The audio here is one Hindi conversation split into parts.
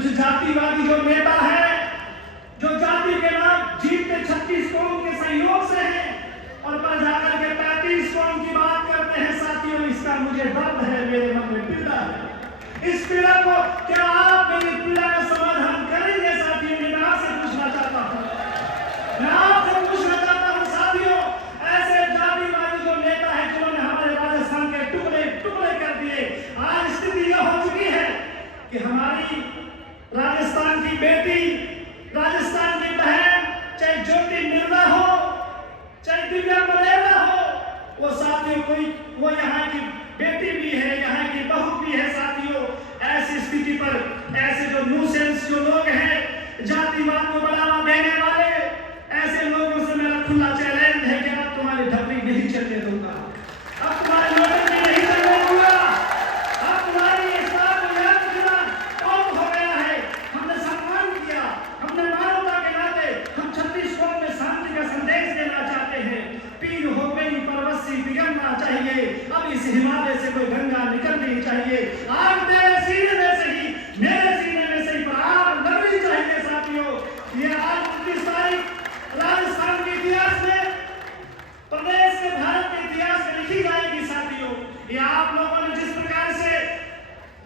कुछ जातिवादी जो नेता है, जो जाति के नाम जीतते 36 कौम के सहयोग से हैं और पर जाकर के 35 कौम की बात करते हैं। साथियों, इसका मुझे दर्द है, मेरे मन में पीड़ा है। इस पीड़ा को क्या आप मेरी पीड़ा का समाधान करेंगे? साथियों, मैं आपसे पूछना चाहता हूँ, मैं आपसे पूछना चाहता हूँ साथियों, ऐसे जातिवादी जो नेता है जिन्होंने हमारे राजस्थान के टुकड़े टुकड़े कर दिए, आज स्थिति यह हो चुकी है कि हमारी राजस्थान की बेटी, राजस्थान की बहन, चाहे ज्योति मिर्जा हो, चाहे दिव्या मलेरा हो, वो साथियों कोई वो यहाँ की बेटी भी है, यहाँ की बहू भी है। साथियों, ऐसी स्थिति पर ऐसे जो न्यूसेंस जो लोग हैं, जातिवाद को बढ़ावा देने वाले, ऐसे लोगों से मेरा खुला चैलेंज है कि अब तुम्हारी ढपली नहीं चलने दूंगा, अब तुम्हारे नौटंकी नहीं चलने दूंगा, अब तुम्हारी इस बात को याद रखना कौन हो गया है। हमने सम्मान किया, हमने मानवता के नाते हम 36 कौम में शांति का संदेश देना चाहते हैं। पीर हो गई परवस्सी बिगड़ना चाहिए, अब इस हिमालय से कोई गंगा निकलनी चाहिए। आग तेरे सीने में से ही, मेरे सीने में से ही पर आग लगनी चाहिए। साथियों, ये आज 29 तारीख राजस्थान के इतिहास में, प्रदेश के भारत के इतिहास में लिखी जाएगी। साथियों, ये आप लोगों ने जिस प्रकार से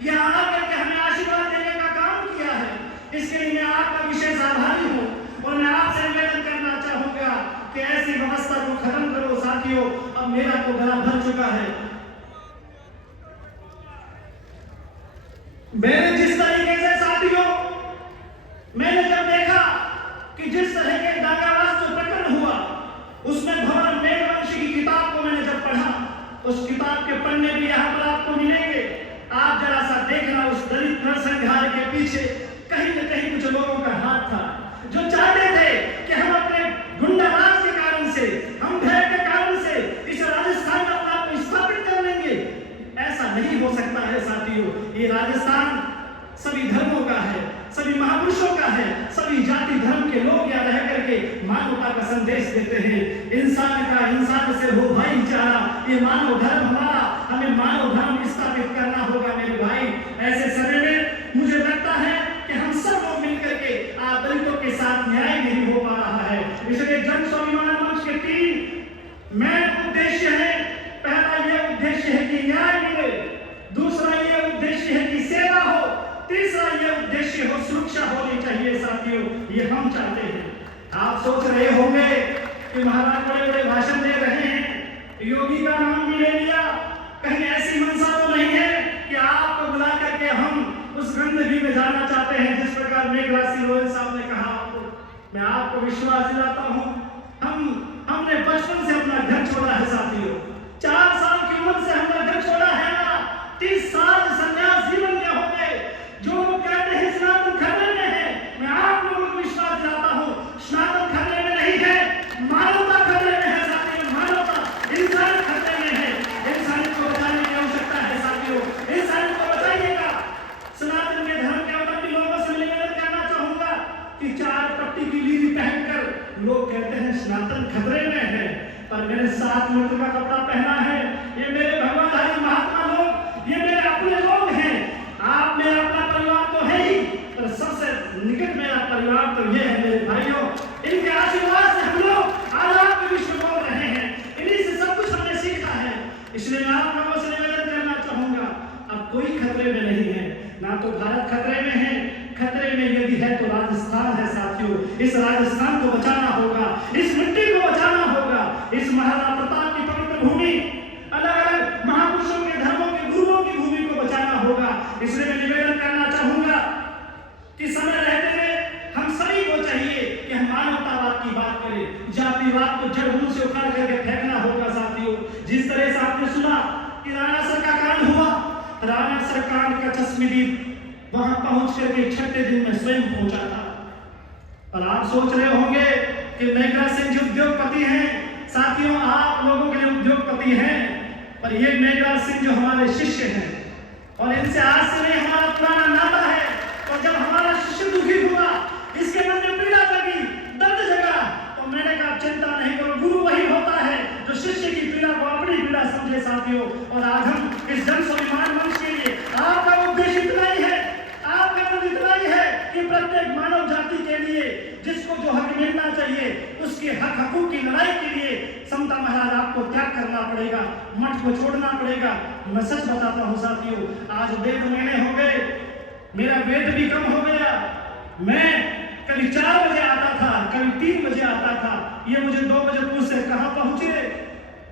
यहाँ आकर के हमें आशीर्वाद देने का काम किया है, इसके लिए मैं आपका विशेष आभारी हूँ और मैं आपसे निवेदन करना चाहूंगा कि ऐसी व्यवस्था को खत्म करो। साथियों, अब मेरा तो गला भर चुका है। मैंने जिस तरीके से साथियों, मैंने जब देखा कि जिस तरह के दागावास जो प्रकरण हुआ, उसमें भवन मेघवंशी की किताब को मैंने जब पढ़ा, उस किताब के पन्ने भी यहाँ पर आपको मिलेंगे। आप जरा सा देखना, उस दलित नरसंहार के पीछे कहीं न कहीं कुछ लोगों का हाथ था, जो चाहते थे कि हम अपने गुंडाराज के कारण से, हम भय के कारण से इस राजस्थान में अपने आप को स्थापित कर लेंगे। ऐसा नहीं हो सकता है। साथियों, ये राजस्थान सभी धर्मों का है, सभी महापुरुषों का है, सभी जाति धर्म के लोग यहाँ रह करके मानवता का संदेश देते हैं। इंसान का इंसान से हो भाईचारा, ये मानव धर्म हमारा, हमें मानव धर्म स्थापित करना होगा। मेरे भाई, ऐसे समय में मुझे लगता है कि हम सब लोग मिलकर के दलितों के साथ न्याय नहीं हो पा रहा है। इसलिए जन स्वाभिमान मंच के 3 मेन उद्देश्य है। पहला ये उद्देश्य है कि न्याय मिले, दूसरा ये उद्देश्य है कि सेवा हो, तीसरा ये उद्देश्य हो सुरक्षा होनी चाहिए। साथियों, ये हम चाहते हैं। आप सोच रहे होंगे कि महाराज बड़े बड़े भाषण दे रहे हैं, योगी का नाम भी ले लिया, कहीं ऐसी मंशा तो नहीं है कि आपको बुला करके हम उस गंदगी में जाना चाहते हैं जिस प्रकार मेघराज सिंह रोहित साहब ने कहा। आपको मैं आपको विश्वास दिलाता हूं, हमने बचपन से अपना घर छोड़ा है। साथियों, 4 साल की उम्र से हमने घर छोड़ा है ना, 30 साल संन्यास जीवन में हो गए। जो लोग कहते हैं स्नातन खतरे में है, मैं आप लोगों को विश्वास दिलाता हूं, स्नातन खतरे में नहीं है, मानवता खतरे में है। साथियों, मानवता, इंसान खतरे में है। इंसानियत को बचाने की आवश्यकता है। साथियों, इंसानियत को बचाइएगा। सनातन के धर्म के अवलंबी लोगों से निवेदन करना चाहूंगा कि 4 पट्टी की लीली पहनकर लोग कहते हैं सनातन खतरे में है, पर मैंने 7 मीटर का कपड़ा पहना है। ये मेरे भगवानधारी महात्मा लोग, ये मेरे अपने लोग हैं। आप मेरा अपना परिवार तो है ही, पर सबसे निकट मेरा परिवार तो ये है मेरे भाइयों। इनके आशीर्वाद से हम लोग आज आपके विश्व बोल रहे हैं, इन्हीं से सब कुछ हमने सीखा है। इसलिए मैं आप लोगों से निवेदन करना चाहूंगा, अब कोई खतरे में नहीं है, ना तो भारत खतरे में है। खतरे में यदि है तो राजस्थान है। साथियों, इस राजस्थान को बचाना होगा, इस मिट्टी को बचाना होगा, इस महाराणा प्रताप की पवित्र भूमि, अलग अलग महापुरुषों के धर्मों के गुरुओं की भूमि को बचाना होगा। इसलिए मैं निवेदन करना चाहूंगा कि समय रहते हुए हम सभी को चाहिए कि हम मानवतावाद की बात करें, जातिवाद को जड़ मूल से उखाड़ करके फेंकना होगा। साथियों, जिस तरह से आपने सुना कि राणासर का कांड हुआ, राणासर कांड का चश्मदीद वहां पहुंच करके 6ठे दिन में स्वयं पहुंचा था। और आप सोच रहे होंगे कि मेघराज सिंह जी उद्योगपति हैं। साथियों, आप लोगों के लिए उद्योगपति हैं, पर ये मेघराज सिंह जो हमारे शिष्य हैं और इनसे आज से नहीं हमारा पुराना नाता है। और जब हमारा शिष्य दुखी हुआ, इसके मन में पीड़ा लगी, दर्द जगा, तो मैंने कहा चिंता नहीं करो, गुरु वही होता है जो शिष्य की पीड़ा को अपनी पीड़ा समझे। साथियों, और आज हम इस जन स्वाभिमान मंच के लिए आपका उद्देश्य इतना ही है, आपका इतना ही है एक मानव जाति के लिए जिसको जो हक मिलना चाहिए, उसके हक हकूक की लड़ाई के लिए समता महाराज आपको त्याग करना पड़ेगा, मठ को छोड़ना पड़ेगा। मैं सच बताता हूँ साथियों, आज 1.5 महीने हो गए, मेरा वेट भी कम हो गया। मैं कभी 4 बजे आता था, कभी 3 बजे आता था। ये मुझे 2 बजे पूछते कहाँ पहुंचे,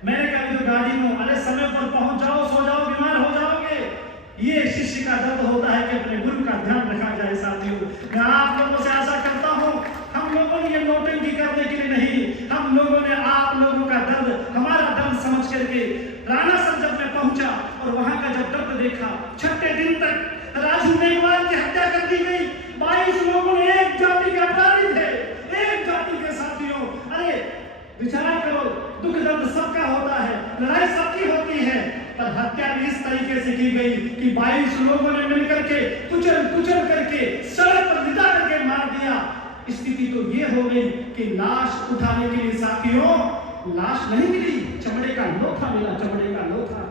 मैंने कहा जो गाड़ी में, अरे समय पर पहुंच जाओ, सो जाओ, बीमार हो जाओगे। ये शिष्य का दर्द होता है कि अपने गुरु का ध्यान रखा जाए। साथियों, मैं आप लोगों से आशा करता हूं, हम लोगों ने ये नौटंकी करने के लिए नहीं, हम लोगों ने आप लोगों का दर्द, हमारा दर्द समझ करके राणा सर जब मैं पहुंचा और वहां का जब दर्द देखा, 6ठे दिन तक राजू मेघवाल की हत्या कर दी गई। 22 लोगों ने, एक जाति के अपराधी थे, एक जाति के। साथियों, अरे विचार करो, दुख दर्द सबका होता है, लड़ाई सबकी होती है, पर हत्या भी इस तरीके से की गई कि 22 लोगों ने मिलकर के कुचल करके सड़क पर लिटा करके मार दिया। स्थिति तो ये हो गई कि लाश उठाने के लिए साथियों लाश नहीं मिली, चमड़े का लोथा मिला, चमड़े का लोथा।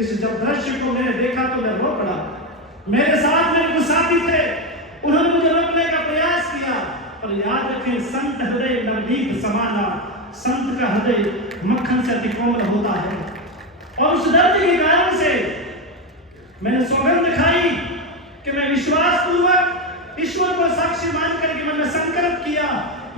इस जब दृश्य को मैंने देखा तो मैं रो पड़ा। मेरे साथ मेरे कुछ साथी थे, उन्होंने मुझे रोकने का प्रयास किया, पर याद रखें, संत हृदय नवदीप समाना, संत का हृदय मक्खन से अति कोमल होता है। और उस दर्द के कारण से मैंने सौगंध खाई कि मैं विश्वास पूर्वक ईश्वर को साक्षी मान करके मैंने संकल्प किया,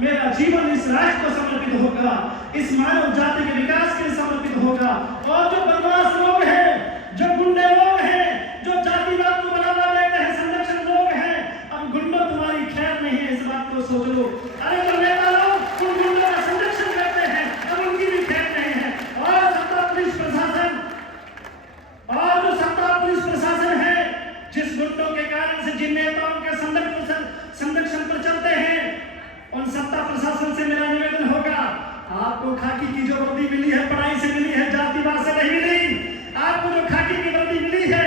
मेरा जीवन इस राष्ट्र को समर्पित होगा, इस मानव जाति के विकास के लिए समर्पित होगा। और जो बदमाश लोग हैं, जो गुंडे लोग हैं, जो जातिवाद को बढ़ावा देते हैं, संरक्षण लोग हैं, अब गुंडों तुम्हारी खैर नहीं है, इस बात को सोच लो। अरे जो नेता लोग उन गुंडों का संरक्षण करते हैं, अब उनकी भी खैर नहीं है। और सत्ता पुलिस प्रशासन, और जो सत्ता पुलिस प्रशासन है, जिस गुंडों के कारण से जिन नेताओं के संरक्षण पर चलते हैं, उन सत्ता प्रशासन से मेरा निवेदन होगा, आपको खाकी की जो वर्दी मिली है, पढ़ाई से मिली है, जातिवाद से नहीं मिली। आपको जो खाकी की वर्दी मिली है,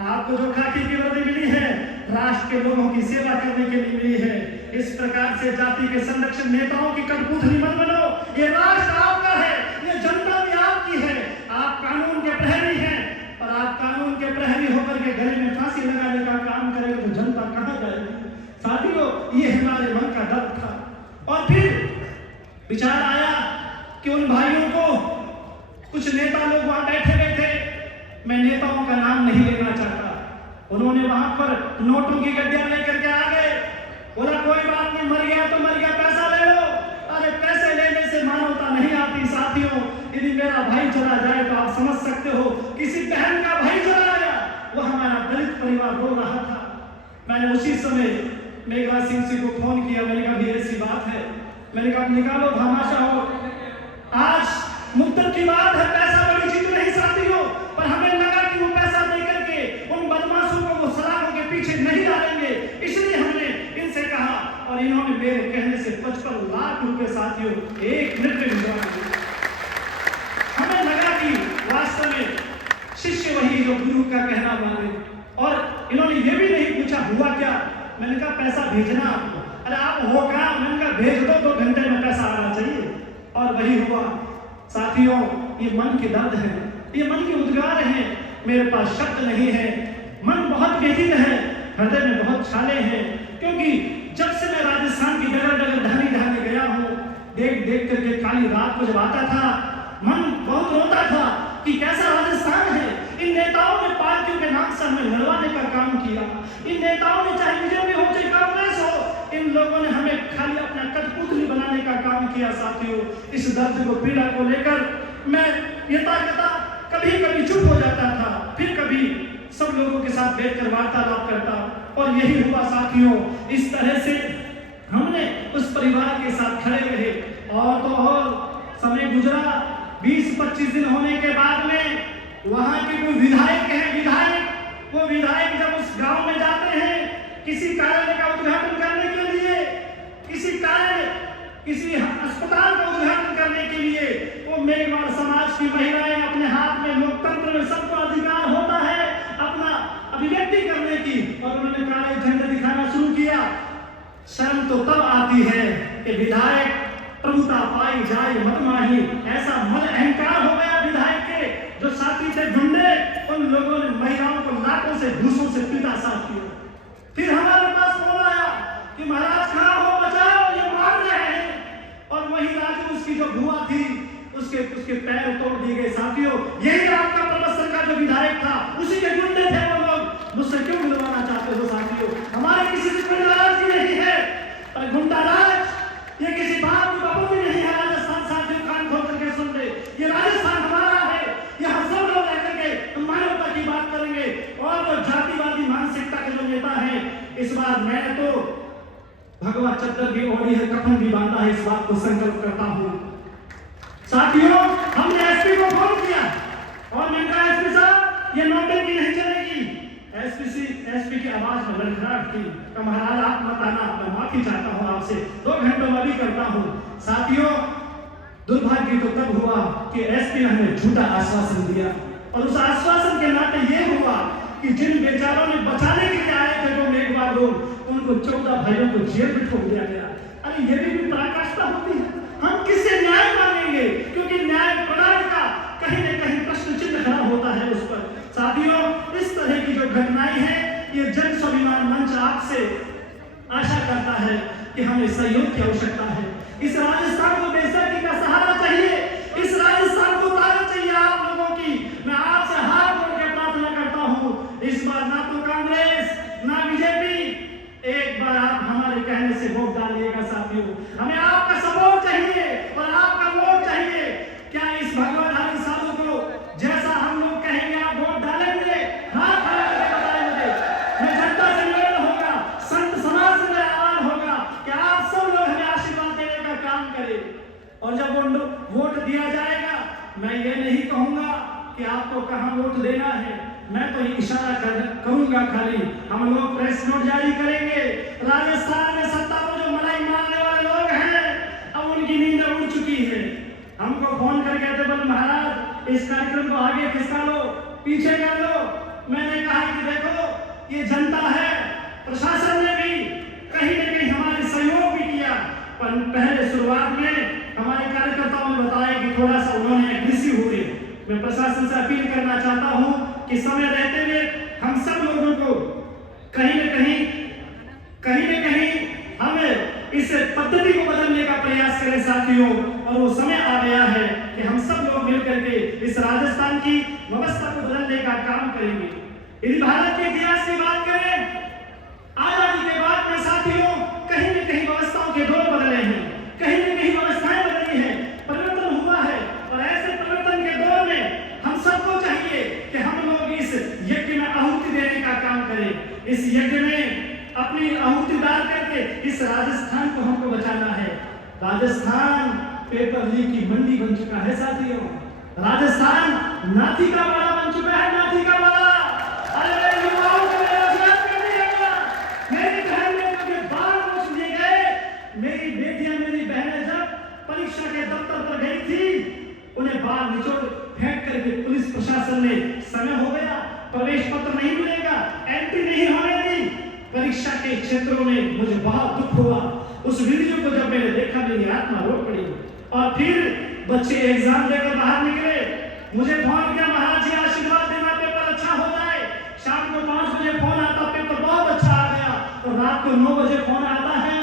आपको जो खाकी की वर्दी मिली है, राष्ट्र के लोगों की सेवा करने के लिए मिली है। इस प्रकार से जाति के संरक्षण नेताओं की कठपुतली मत बनो। ये राष्ट्र आपका है, ये जनता भी आपकी है। आप कानून के प्रहरी हैं, पर आप कानून के प्रहरी होकर के गले में फांसी लगाने का काम करेंगे तो जनता कहां जाएगी? साथियों, ये हमारे मन का दर्द था। और फिर विचार आया कि उन भाइयों को, कुछ नेता लोग वहां बैठे हुए थे, मैं नेताओं का नाम नहीं लेना चाहता, उन्होंने वहां पर नोटों की गड्डियां लेकर के आ गए, बोला कोई बात नहीं, मर गया तो मर गया, पैसा ले लो। अरे पैसे लेने से मानवता नहीं आती। साथियों, यदि मेरा भाई चला जाए तो आप समझ सकते हो, किसी बहन का भाई चला गया, वो हमारा दलित परिवार रो रहा था। मैंने उसी समय मेघराज सिंह जी को फोन किया, मैंने कहा भी ऐसी बात है, मैंने कहा निकालो भामाशाह हो, आज मुद्दत की बात है, पैसा बड़ी चीज नहीं साथियों, पर हमें लगा कि वो पैसा देकर के उन बदमाशों को वो सलाखों के पीछे नहीं डालेंगे, इसलिए हमने इनसे कहा, और इन्होंने मेरे कहने से 55 लाख रुपए साथियों एक मिनट में भिजवा दिए। हमें लगा कि वास्तव में शिष्य वही जो गुरु का कहना माने। और इन्होंने ये भी नहीं पूछा हुआ क्या, मैंने कहा पैसा भेजना आपको। अरे आप हो कहाँ, मैंने कहा भेज दो, 2 घंटे में पैसा आना चाहिए। और वही हुआ। साथियों, ये मन के दर्द है, ये मन के उद्गार हैं, मेरे पास शब्द नहीं है, मन बहुत व्यथित है, हृदय में बहुत छाले हैं, क्योंकि जब से मैं राजस्थान की डगर डगर ढानी ढाने गया हूँ, देख देख करके काली रात को जब आता था, मन बहुत रोता था कि कैसा राजस्थान है। इन नेताओं ने पार्टियों के नाम से हमें लड़वाने का काम किया, इन नेताओं ने चाहे बीजेपी हो चाहे कांग्रेस हो, इन लोगों ने हमें खाली अपना कठपुतली बनाने का काम किया। साथियों, इस दर्द को, पीड़ा को लेकर मैं यथाकथा कभी कभी चुप हो जाता था, फिर कभी सब लोगों के साथ बैठकर वार्तालाप करता, और यही हुआ साथियों। इस तरह से हमने उस परिवार के साथ खड़े रहे, और तो और समय गुजरा। 20-25 दिन होने के बाद में वहां के कोई विधायक हैं, वो विधायक जब उस गांव में जाते हैं किसी कार्यालय का उद्घाटन करने के लिए, किसी अस्पताल का उद्घाटन करने के लिए, वो मेघवाल समाज की महिलाएं अपने हाथ में, लोकतंत्र में सबको अधिकार होता है अपना अभिव्यक्ति करने की, और उन्होंने काले झंडे दिखाना शुरू किया। शर्म तो तब आती है कि विधायक प्रभुता पाई जाए मत माही, ऐसा मन अहंकार हो गया विधायक के। जो साथी थे गुंडे, उन लोगों ने महिलाओं को लातों से, घूसों से पीटा। साथियों, फिर हमारे पास फोन आया कि उसके पैर तोड़ दिए गए। साथियों, यही आपका प्रबंधन का जो विधायक था, उसी के गुंडे थे वो लोग। मुझसे क्यों मिलवाना चाहते हो साथियों? हमारे किसी से कोई नाराजगी नहीं है, पर गुंडा राज ये किसी बात की बाबू भी नहीं है। राजस्थान साथियों, कान खोल करके सुन ले, ये राजस्थान हमारा है। यहाँ सब लोग रह करके मानवता की बात करेंगे। और जो जातिवादी मानसिकता के जो नेता है, इस बार मैंने तो भगवा चद्दर भी ओढ़ी है, कफन भी बांधा है, इस बात को संकल्प करता हूं। साथियों, हमने एसपी को फोन किया और मैंने कहा एसपी साहब ये नोटंकी नहीं चलेगी। एसपी की आवाज में लड़खड़ाहट थी। तो महाराज आप मत आना, मैं माफी चाहता हूं आपसे, 2 घंटों में भी करता हूं। साथियों, दुर्भाग्य तो तब हुआ कि एसपी ने हमें झूठा आश्वासन दिया और उस आश्वासन के नाते ये हुआ कि जिन बेचारों ने बचाने के लिए आए थे जो मेघवाल लोग, उनको 14 भाइयों को जेल में ठोक दिया गया। अरे ये भी पराकाष्ठा होती है। हम किससे न्याय मांगेंगे? क्योंकि न्याय प्रणाली का कहीं न कहीं प्रश्न चिन्ह खड़ा होता है उस पर। साथियों, इस तरह की जो घटनाएं हैं, ये जन स्वाभिमान मंच आपसे आशा करता है कि हमें सहयोग की आवश्यकता है। इस राजस्थान को बेइज्जती का सहारा चाहिए, इस राजस्थान को ताकत चाहिए आप लोगों की। मैं आपसे हाथ जोड़ के प्रार्थना करता हूं, इस बार ना तो कांग्रेस ना बीजेपी, एक बार आप हमारे कहने से वोट डालिएगा। साथियों, हमें आपका सपोर्ट चाहिए और आपका वोट चाहिए। क्या इस भगवाधारी साधु को जैसा हम लोग कहेंगे आप वोट डालेंगे? हाथ खड़ा करके बताएं मुझे। मैं जनता से निवेदन होगा, संत समाज से आह्वान होगा कि आप सब लोग हमें आशीर्वाद देने का काम करें। और जब वोट दिया जाएगा, मैं ये नहीं कहूंगा कि आपको कहां वोट देना है, मैं तो इशारा करूंगा खाली। हम लोग प्रेस नोट जारी करेंगे। राजस्थान में सत्ता को जो मलाई मारने वाले लोग हैं, अब उनकी नींद उड़ चुकी है। हमको फोन करके कहते बोले महाराज इस कार्यक्रम को आगे खिसका लो, पीछे कर लो। मैंने कहा कि देखो ये जनता है, प्रशासन ने भी कहीं न कहीं हमारे सहयोग भी किया, पर पहले शुरुआत में हमारे कार्यकर्ताओं ने बताया कि थोड़ा सा उन्होंने एग्रेसिव हुए। मैं प्रशासन से अपील करना चाहता हूं कि समय रहते हुए हम सब लोगों को कहीं न कहीं हमें इस पद्धति को बदलने का प्रयास करें साथियों। और वो समय आ गया है कि हम सब लोग मिलकर के इस राजस्थान की व्यवस्था को बदलने का काम करेंगे। यदि भारत के इतिहास की बात करें, आजादी के बाद में साथियों कहीं न कहीं व्यवस्थाओं के दौर बदले हैं, कहीं न कहीं व्यवस्थाएं बदली हैं, परिवर्तन हुआ है। और ऐसे परिवर्तन के दौर में हम सबको चाहिए कि हम लोग इस यज्ञ में आहुति देने का काम करें। इस यज्ञ में अपनी आहुति डाल करके इस राजस्थान को हमको बचाना है। राजस्थान पेपर लीक की मंडी बन चुका है साथियों। राजस्थान नाथी का बड़ा बन चुका है, नाथी का बड़ा। अरे युवाओं को बेरोजगार कर दिया गया। मेरी बहन ने कभी बाल नोच लिए गए। मेरी बेटियां, मेरी बहनें जब परीक्षा के दफ्तर पर गई थी, उन्हें बाल निचोड़ फेंक करके पुलिस प्रशासन ने समय हो गया, प्रवेश पत्र नहीं मिलेगा, एंट्री नहीं होने दी। परीक्षा के क्षेत्रों में मुझे बहुत दुख हुआ। उस वीडियो को जब मैंने देखा, मेरी आत्मा रो पड़ी। और फिर बच्चे एग्जाम देकर बाहर निकले, मुझे फोन किया महाराज जी आशीर्वाद देना, पेपर अच्छा हो जाए। शाम को 5 बजे फोन आता, पेपर बहुत अच्छा आ गया। तो रात को 9 बजे फोन आता है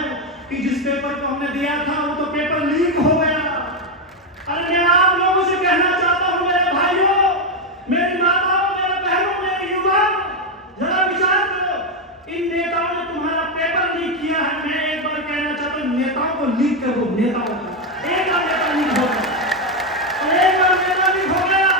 कि जिस पेपर को हमने दिया था वो तो पेपर लीक हो गया। अरे मैं आप लोगों से कहना चाहता हूं, मेरे भाइयों, मेरी माताओं, मेरे बहनों, मेरे युवाओं, जरा विचार करो। इन नेताओं ने तुम्हारा पेपर लीक किया है। मैं एक बार कहना चाहता हूं, नेताओं को लीक कर दो। नेताओं को एक बार नेता लीक हो गया और एक बार नेता लीक हो गया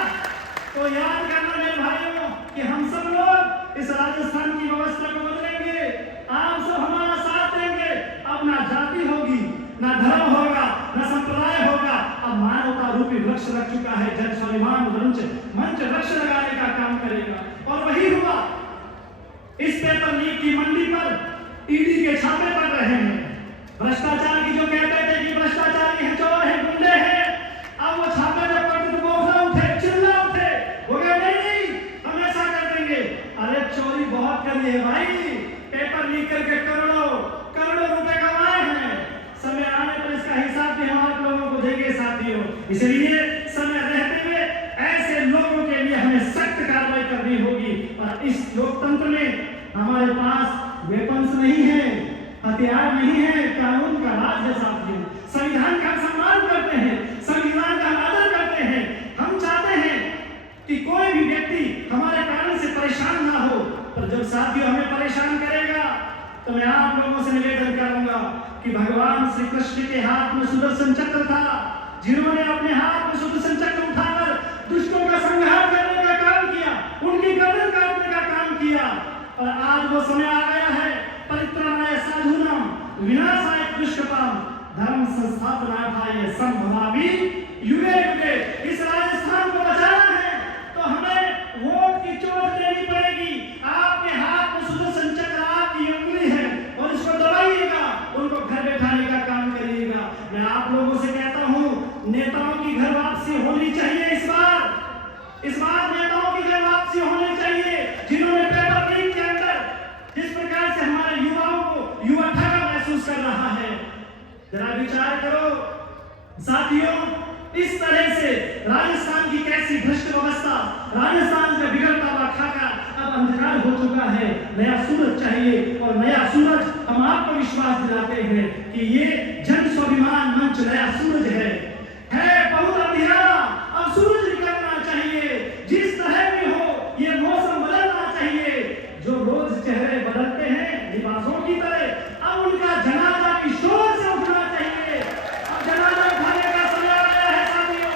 तो याद करना मेरे भाइयों कि हम सब लोग इस राजस्थान की व्यवस्था को बदलेंगे। आप सब हमारा साथ देंगे। अब ना जाति होगी, ना धर्म होगा, ना संप्रदाय होगा। अब मानवता रूपी वृक्ष लग चुका है। जन स्वाभिमान मंच वृक्ष लगाने का काम करेगा। और वही हुआ। इस पेपर लीक की मंडी पर ईडी के छापे पड़ रहे हैं। भ्रष्टाचार की जो कहते थे कि भ्रष्टाचारी हैं, चोर हैं, गुंडे हैं, अब वो छापे जब पड़ते तो बोलना उठे, चिल्ला उठे, हो गया नहीं हम ऐसा कर देंगे। अरे चोरी बहुत करी है भाई, पेपर लीक करके करोड़ों रुपए कमाए हैं। समय आने पर इसका हिसाब भी हम आप लोगों को देंगे साथियों। इसलिए समय रहते हुए ऐसे लोगों के लिए हमें सख्त कार्रवाई करनी होगी। और इस लोकतंत्र में हमारे पास वेपन्स नहीं है, हथियार नहीं है, कानून का राज है साथियों। संविधान का सम्मान करते हैं, संविधान का आदर करते हैं। श्री कृष्ण के हाथ में सुदर्शन चक्र था, जिन्होंने अपने हाथ में सुदर्शन चक्र उठाकर दुष्टों का संहार करने का काम किया, उनकी गर्दन काटने का काम किया। और आज वो समय आ गया है, परित्राणाय साधूनां विनाशाय दुष्कृताम् धर्म संस्थापनार्थाय संभवामि युगे युगे। इस राजस्थान को बचाना है तो हमें वोट की चोट देनी पड़ेगी। आपके हाथ में सुदर्शन चक्र, आपकी उंगली है और इसको दबाइएगा, उनको घर बैठाने का काम करिएगा। मैं आप लोगों से कहता हूं, नेताओं की घर वापसी होनी चाहिए। इस बार नेताओं की घर वापसी होनी चाहिए, जिन्होंने पेपर लीक के अंदर जिस प्रकार से हमारे युवाओं को युवा ठगा महसूस कर रहा है। जरा विचार करो साथियों, इस तरह से राजस्थान की कैसी भ्रष्ट व्यवस्था, राजस्थान का बिगड़ता हुआ खाका अब अंधकार हो चुका है। नया सूरज चाहिए और नया सूरज हम आपको विश्वास दिलाते हैं कि ये जन स्वाभिमान मंच नया सूरज है बहुत अंधियारा, अब सूरज निकलना चाहिए। जिस तरह भी हो ये मौसम बदलना चाहिए। जो रोज चेहरे बदलते हैं लिबासों की तरह, अब उनका जनाजा की शोर से उठना चाहिए। अब जनाजा उठाने का समय आ गया है साथियों,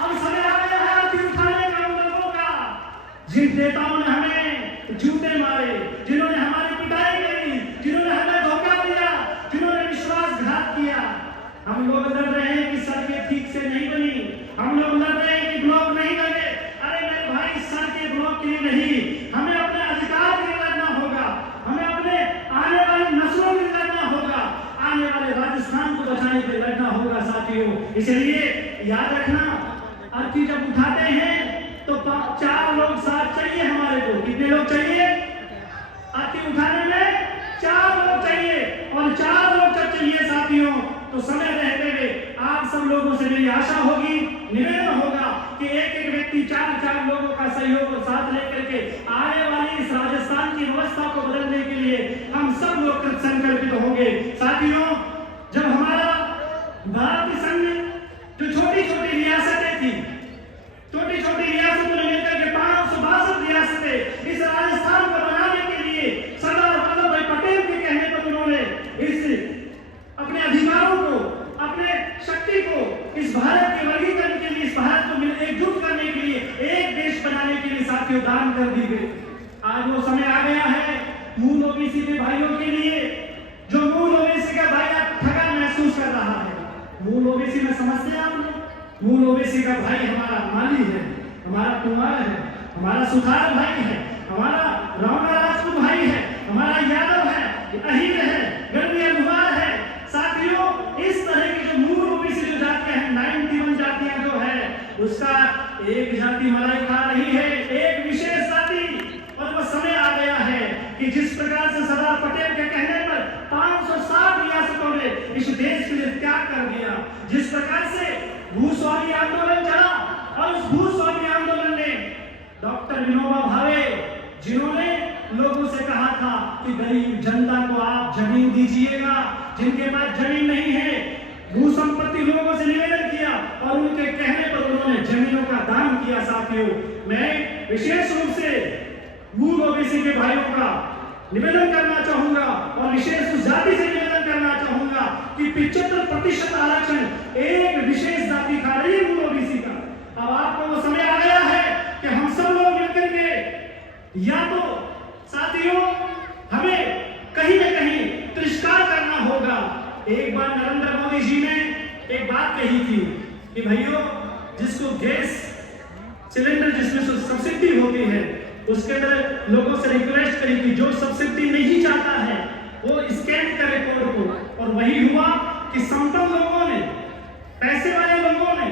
अब समय आ गया है आरती उठाने का उन लोगों का, जिन नेताओं ने हमें जूते मारे, जिन्होंने हमारी पिटाई करी, जिन्होंने हमें धोखा दिया, जिन्होंने विश्वासघात किया। हम लोग लड़ रहे हैं कि सड़कें ठीक से नहीं बनी, हम लोग लड़ रहे हैं कि ब्लॉक नहीं लगे। अरे मेरे भाई, सड़कें ब्लॉक के लिए नहीं, हमें अपने अधिकार के लिए लड़ना होगा, हमें अपने आने वाली नस्लों के लिए लड़ना होगा, आने वाले राजस्थान को बचाने के लिए लड़ना होगा साथियों। इसलिए याद रखना, अर्थी जब उठाते हैं तो 4 लोग साथ चाहिए हमारे को। कितने लोग चाहिए? अर्थी उठाने में 4 लोग चाहिए, और 4 लोग जब चाहिए साथियों तो समय रहते हुए आप सब लोगों से मेरी आशा होगी, निवेदन होगा कि एक व्यक्ति 4 लोगों का सहयोग और साथ लेकर के आने वाली इस राजस्थान की व्यवस्था को बदलने के लिए हम सब लोग संकल्पित होंगे। साथियों, जब हमारा भारतीय संघ जो छोटी-छोटी रियासतें थी, छोटी-छोटी रियासतों ने मिलकर के 562 रियासतें इस राजस्थान को बनाने के लिए सरदार वल्लभ भाई पटेल के कहने पर उन्होंने इस अपने अधिकारों को, अपने शक्ति को इस भारत के वर्गीकरण के लिए, इस भारत को एकजुट करने के लिए, एक देश बनाने के लिए साथियों दान कर दी गई। आज वो समय आ गया है मूल ओबीसी के भाइयों के लिए, जो मूल ओबीसी का भाई आज ठगा महसूस कर रहा है। मूल ओबीसी में समझते हैं आप लोग, मूल ओबीसी का भाई हमारा माली है, हमारा कुमार है, हमारा सुथार भाई है, हमारा रावणा राजपूत भाई है, हमारा यादव है, अहीर है, गढ़विया लुहार है। साथियों, इस तरह की जो मूल ओबीसी जो जातियां हैं, 91 जातियां जो है, उसका एक जाति मलाई खा रही है, एक विशेष जाति। और वो समय आ गया है कि जिस प्रकार से सरदार पटेल के कहने पर 560 रियासतों ने इस देश के लिए त्याग कर दिया, जिस प्रकार से भूस्वामी आंदोलन चला, और उस भूस्वामी आंदोलन ने डॉक्टर विनोबा भावे, जिन्होंने लोगों से कहा था कि गरीब जनता को आप जमीन दीजिएगा, जिनके पास जमीन नहीं है, भू संपत्ति लोगों से निवेदन किया, और उनके कहने पर उन्होंने जमीनों का दान किया। साथियों, मैं विशेष रूप से मूल ओबीसी के भाइयों का निवेदन करना चाहूंगा, और विशेष उस जाति से निवेदन करना चाहूंगा कि 75% आरक्षण एक विशेष जाति खा रही है, मूल ओबीसी का। अब आपको वो समय आ गया है कि हम सब लोग मिलकर के, या तो साथियों हमें कहीं न कहीं तिरस्कार करना होगा। एक बार नरेंद्र मोदी जी ने एक बात कही थी कि भाइयों, जिसको गैस सिलेंडर जिसमें सब्सिडी होती है, उसके अंदर लोगों से रिक्वेस्ट करी कि जो सब्सिडी नहीं चाहता है वो स्कैन करे कोड को, और वही हुआ कि संपन्न लोगों ने, पैसे वाले लोगों ने,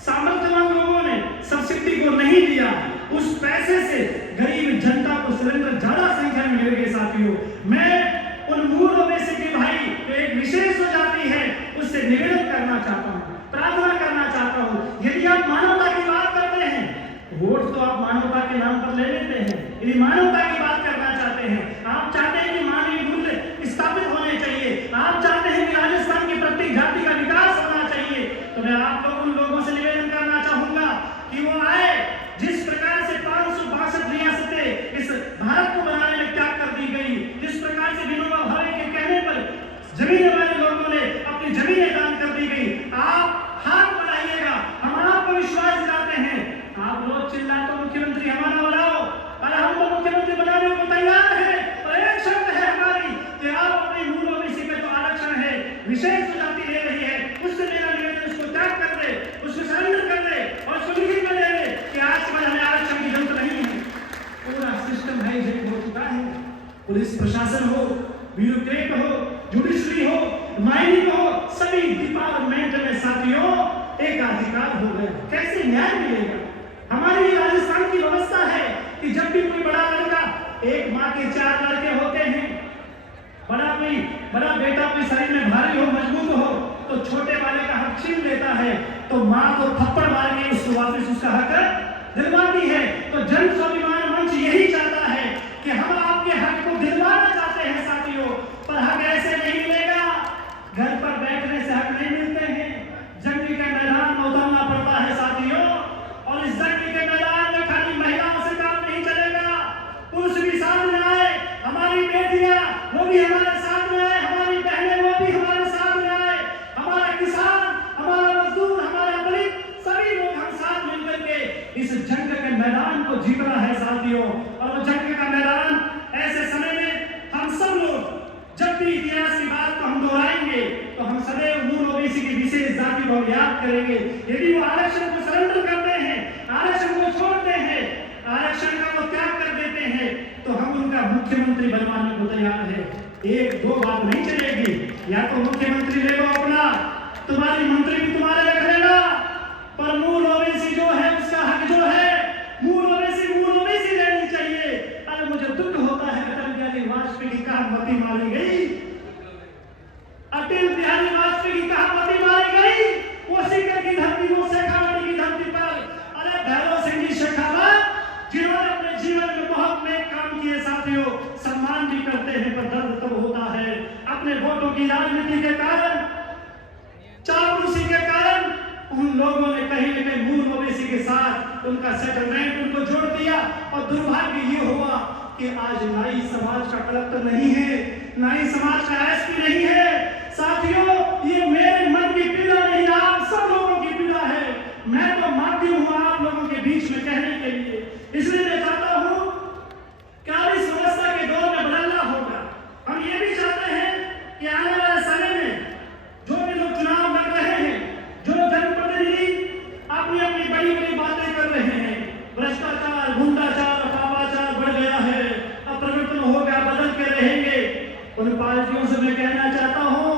सामर्थ्यवान लोगों ने सब्सिडी को नहीं दिया। उस पैसे से गरीब जनता को सिलेंडर ज्यादा संख्या में मिल गए। साथियों, मैं उन मूल ओबीसी के भाई जो एक विशेष जाति है उससे निवेदन करना चाहता हूँ, प्रार्थना करना चाहता हूँ, यदि आप मानवता की बात करते हैं, वोट तो आप मानवता के नाम पर ले लेते हैं, यदि मानवता की बात करना चाहते हैं, आप चाहते हैं कि मानवीय मूल्य स्थापित होने चाहिए, आप चाहते हैं कि राजस्थान की प्रत्येक जाति का विकास होना चाहिए, तो मैं आप लोग उन लोगों से निवेदन करना चाहूंगा कि वो आए। जिस प्रकार से 562 रियासतें इस भारत को बनाने में त्याग कर दी गई, जिस प्रकार से विनोबा भावे के कहने पर जमीन वाले लोगों ने आप लोग चिल्लाते मुख्यमंत्री हमारा बनाओ, और हम तो मुख्यमंत्री बनाने को तैयार है, पर एक शर्त है हमारी कि आप अपने मूल ओबीसी पे जो आरक्षण है, विशेष जाति ले रही है, उससे मेरा निवेदन उसको त्याग कर दे, उसको सरेंडर कर दे और उसको लिखित में दे दे कि आज के बाद हमें आरक्षण की जरूरत नहीं है। पूरा सिस्टम हाईजैक हो चुका है। पुलिस प्रशासन हो, ब्यूरोक्रेट हो, जुडिशरी हो, माइनिंग हो, सभी डिपार्टमेंट में साथियों एकाधिकार हो गया। कैसे न्याय मिलेगा? हमारी राजस्थान की व्यवस्था है कि जब भी कोई बड़ा लड़का, एक माँ के 4 लड़के होते हैं, बड़ा बेटा कोई शरीर में भारी हो, मजबूत हो, तो छोटे वाले का हक छीन लेता है, तो माँ को थप्पड़ मार के उसको वापस उसका हक दिलवाती है। तो जन स्वाभिमान मंच यही चाहता है कि हम आपके हक को दिलवाना चाहते हैं साथियों, पर हक ऐसे नहीं मिलेगा। घर पर बैठने से हक नहीं मिलते हैं, जंग के मैदान में उतरना पड़ता है साथियों। और इस जंग के मैदान में खाली महिलाओं से काम नहीं चलेगा, पुरुष भी साथ में आए, हमारी बेटियां वो भी हमारे साथ में आए, हमारी बहनें वो भी हमारे साथ में आए, हमारा किसान, हमारा मजदूर, हमारा दलित, सभी लोग हम साथ मिलकर के इस जंग के मैदान को जीतना है साथियों। और वो जंग का मैदान ऐसे समय में हम सब लोग जब भी इतिहास की बात को हम दोहराएंगे तो हम सदैव मूल ओबीसी की विशेष जाति को याद करेंगे। यदि वो आरक्षण को सरेंडर करते हैं, आरक्षण को छोड़ते हैं, आरक्षण का वो त्याग कर देते हैं, तो हम उनका मुख्यमंत्री बनवाने को तैयार है। 1-2 बात नहीं चलेगी, या तो मुख्यमंत्री ले लो अपना, तुम्हारी मंत्री भी तुम्हारे रख लेना, पर मूल ओबीसी जो है उसका हक जो है मूल ओबीसी लेनी चाहिए। अरे मुझे दुख होता है अटल बिहारी वाजपेयी की कहा मती मारी गई, अटल बिहारी वाजपेयी की कहा मती मारी गई, वो सीकर की धरती, वो शेखावटी की धरती पर। अरे भैरव सिंह जी शेखावत जिन्होंने अपने जीवन में बहुत नेक काम किए साथियों, सम्मान भी करते हैं, पर दर्द तब होता है अपने वोटों की राजनीति के कारण, चापलूसी के कारण उन लोगों ने कहीं न कहीं मूल ओबीसी के साथ उनका सेटलमेंट उनको जोड़ दिया। और दुर्भाग्य ये हुआ कि आज नाई समाज का कलेक्टर नहीं है, नाई समाज का एसपी नहीं है साथियों। ये मेरे मन की पीड़ा नहीं, आप सब लोगों की पीड़ा है। मैं तो माध्यम हूं आप लोगों के बीच में कहने के लिए, इसलिए मैं चाहता हूं कि इस व्यवस्था के दौर में बदलना होगा। हम ये भी चाहते हैं कि आने वाले समय में जो भी लोग चुनाव लड़ रहे हैं, जो जनप्रतिनिधि अपनी अपनी बड़ी बड़ी बातें कर रहे हैं, भ्रष्टाचार, गुंडाचार, पापाचार बढ़ गया है, अपरिवर्तन हो गया, बदल के रहेंगे, उन पार्टियों से मैं कहना चाहता हूं,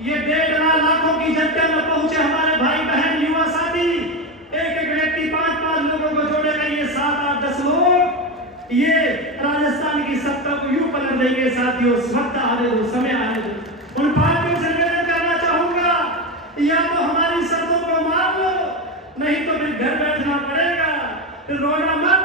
ये 1.5 लाखों की जनता में पहुंचे हमारे भाई बहन युवा साथी, एक व्यक्ति 5-5 लोगों को जोड़ेगा, ये 7-8-10 लोग ये राजस्थान की सत्ता को यूं पलट देंगे साथियों। वक्त आने दो, समय आने दो। उन पार्टियों से निवेदन करना चाहूंगा, या तो हमारी शर्तों को मान लो, नहीं तो फिर घर बैठना पड़ेगा, फिर रोना मत,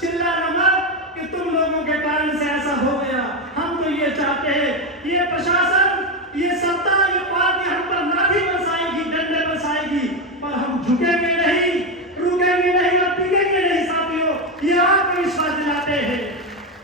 चिल्लाना मत कि तुम लोगों के कारण से ऐसा हो गया। हम तो ये चाहते हैं, ये प्रशासन, ये सत्ता, ये पार्टी हम पर लाठी बरसाएगी, डंडे बरसाएगी, पर हम झुकेंगे नहीं, रुकेंगे नहीं और टिकेंगे नहीं साथियों। ये आपको विश्वास दिलाते हैं,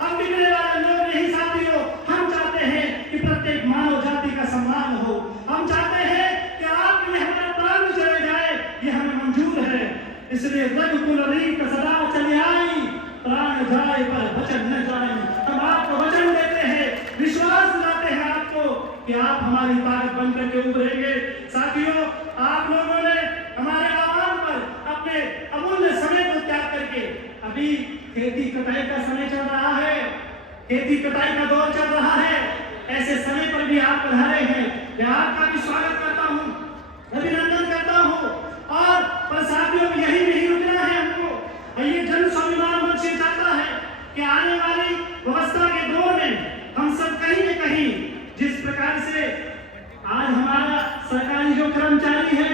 हम बिगड़े वाले लोग नहीं साथियों। हम चाहते हैं कि प्रत्येक मानव जाति का सम्मान हो, हम चाहते हैं कि आपके लिए हमारे प्राण चले जाए, ये हमें मंजूर है। इसलिए रघुकुल रीत सदा चली आई, प्राण जाए पर वचन न जाए। हम आपको वचन देते हैं, विश्वास दिलाते हैं आपको कि आप हमारी ताकत बनकर के उभरेंगे साथियों। आप लोगों ने हमारे आह्वान पर अपने अमूल्य समय को त्याग करके, अभी खेती कटाई का समय चल रहा है, खेती कटाई का दौर चल रहा है, ऐसे समय पर भी आप पधारे हैं, मैं आपका भी स्वागत करता हूं, अभिनंदन करता हूं। और पर साथियों यही नहीं रुकना है हमको, ये जन स्वाभिमान मंच चाहता है कि आने वाली व्यवस्था के दौर में हम सब कहीं न कहीं, जिस प्रकार से आज हमारा सरकारी जो कर्मचारी है,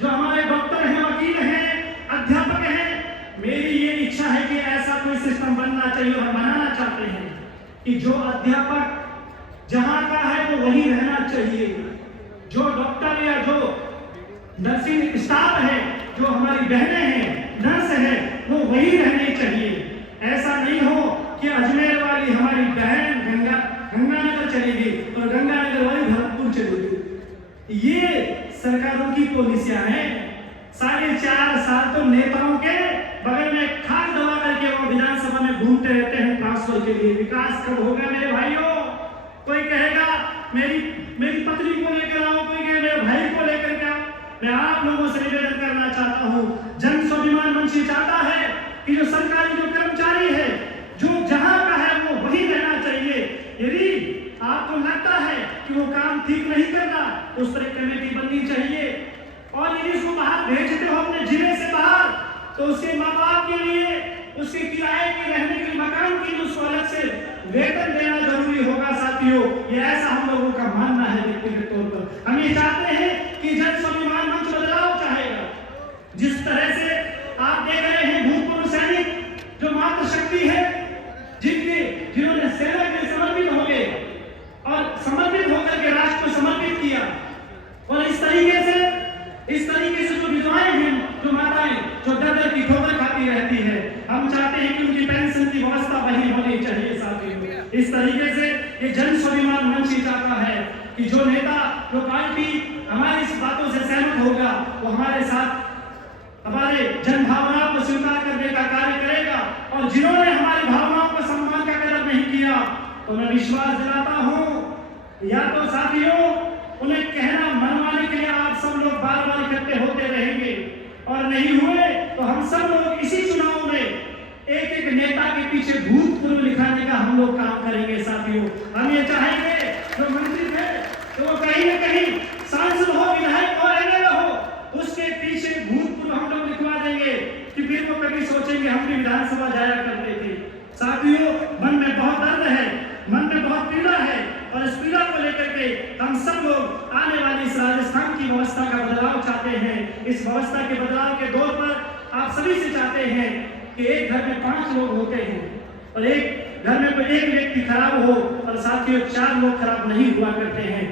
जो हमारे डॉक्टर हैं, वकील हैं, अध्यापक हैं, मेरी ये इच्छा है कि ऐसा कोई सिस्टम बनना चाहिए और बनाना चाहते हैं कि जो अध्यापक जहां का है वो वहीं रहना चाहिए, जो डॉक्टर या जो नर्सिंग स्टाफ है, जो हमारी बहनें हैं, नर्स है, वो वहीं रहनी चाहिए। ऐसा नहीं हो कि अजमेर वाली हमारी बहन गंगानगर चलेगी और गंगानगर वाली भरतपुर चलेगी। ये सरकारों की पॉलिसियां हैं। 4.5 साल तो नेताओं के के लिए। विकास कब होगा मेरे भाइयों? कोई कहेगा मेरी पत्नी को लेकर आओ, कोई कहे मेरे भाई को लेकर के आओ। मैं आप लोगों से निवेदन करना चाहता हूँ, जन स्वाभिमान मंच ये चाहता है कि जो सरकारी जो कर्मचारी है, जो जहां का है वो वही रहना चाहिए। यदि आपको लगता है कि वो काम ठीक नहीं कर रहा, उस पर एक कमेटी बननी चाहिए। और यदि उसको बाहर भेजते हो अपने जिले से बाहर, तो उसके माँ बाप के लिए, उसके किराए के रहने के लिए मकान के लिए उसको अलग से वेतन देना जरूरी होगा साथियों। ये ऐसा हम लोगों का मानना है व्यक्तिगत तौर पर। हम ये चाहते हैं कि जन स्वाभिमान मंच बदलाव चाहेगा। जिस तरह से आप देख रहे हैं भूतपूर्व सैनिक जो मातृशक्ति है, जिन्होंने सेना के लिए समर्पित हो गए और समर्पित होकर के राष्ट्र को समर्पित किया, और इस तरीके से जो विधवाएं हैं, जो माताएं जो दर की ठोकर खाती रहती है, हम चाहते हैं कि उनकी पेंशन की व्यवस्था वही होनी चाहिए साथियों। इस तरीके से ये जन स्वाभिमान मंच ही चाहता है कि जो नेता, जो पार्टी हमारी इस बातों से सहमत होगा, वो हमारे साथ हमारे जन भावनाओं को स्वीकार करने का कार्य करेगा। और जिन्होंने हमारी भावनाओं को सम्मान का कदर नहीं किया, तो मैं विश्वास दिलाता हूं, या तो साथियों उन्हें कहना मनवाने के लिए आप सब लोग बार बार इकट्ठे होते रहेंगे, और नहीं हुए तो हम सब लोग इसी चुनाव में एक एक नेता के पीछे भूतपूर्व लिखाने का हम लोग काम करेंगे साथियों। हम ये चाहेंगे जो मंत्री थे तो वो कहीं न कहीं सांसद हो, विधायक हो, एमएलए हो, उसके पीछे भूतपूर्व हम लोग लिखवा देंगे कि फिर वो कभी सोचेंगे हम भी विधानसभा जाया करते थे। साथियों, मन में बहुत दर्द है, मन में बहुत पीड़ा है, और इस पीड़ा को लेकर के हम सब लोग आने वाली इस राजस्थान की व्यवस्था का बदलाव चाहते हैं। इस व्यवस्था के बदलाव के दौर पर आप सभी से चाहते हैं कि एक घर में 5 लोग होते हैं, और एक घर में कोई एक व्यक्ति खराब हो, और साथियों 4 लोग खराब नहीं हुआ करते हैं।